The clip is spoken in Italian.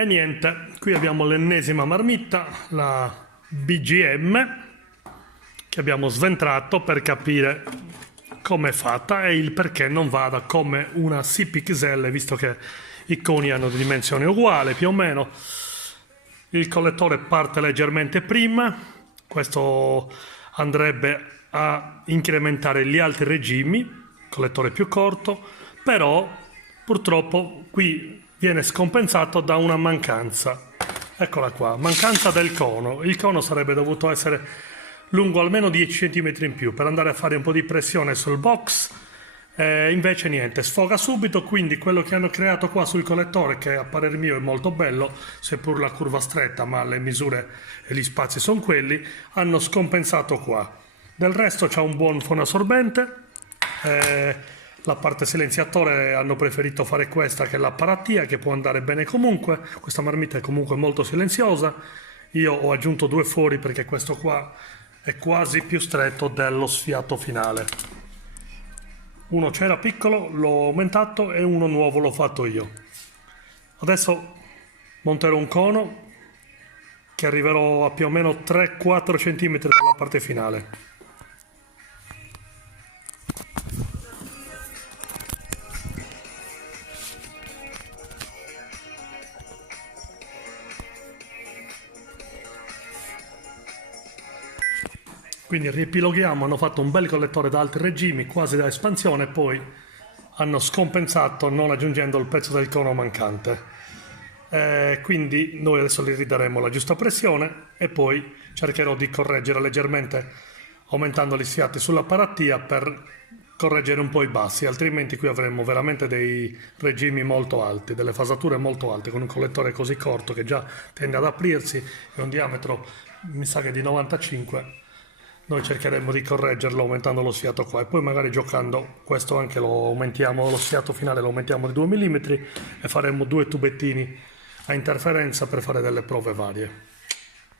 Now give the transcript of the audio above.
E niente, qui abbiamo l'ennesima marmitta, la BGM, che abbiamo sventrato per capire come è fatta e il perché non vada come una CPXL, visto che i coni hanno di dimensione uguale più o meno. Il collettore parte leggermente prima, questo andrebbe a incrementare gli altri regimi, collettore più corto, però purtroppo qui viene scompensato da una mancanza. Eccola qua, mancanza del cono. Il cono sarebbe dovuto essere lungo almeno 10 cm in più per andare a fare un po' di pressione sul box, invece niente, sfoga subito. Quindi quello che hanno creato qua sul collettore, che a parer mio è molto bello, seppur la curva stretta, ma le misure e gli spazi sono quelli, hanno scompensato qua. Del resto c'è un buon fonoassorbente, la parte silenziatore hanno preferito fare questa che la paratia, che può andare bene comunque. Questa marmitta è comunque molto silenziosa. Io ho aggiunto 2 fori perché questo qua è quasi più stretto dello sfiato finale. Uno c'era piccolo, l'ho aumentato, e uno nuovo l'ho fatto io. Adesso monterò un cono che arriverò a più o meno 3-4 cm dalla parte finale. Quindi riepiloghiamo, hanno fatto un bel collettore da altri regimi, quasi da espansione, poi hanno scompensato non aggiungendo il pezzo del cono mancante. Quindi noi adesso gli ridaremo la giusta pressione e poi cercherò di correggere leggermente aumentando gli sfiati sulla paratia per correggere un po' i bassi, altrimenti qui avremo veramente dei regimi molto alti, delle fasature molto alte, con un collettore così corto che già tende ad aprirsi e un diametro mi sa che di 95. Noi cercheremo di correggerlo aumentando lo sfiato qua, e poi magari giocando questo anche lo aumentiamo, lo sfiato finale lo aumentiamo di 2 mm e faremo 2 tubettini a interferenza per fare delle prove varie.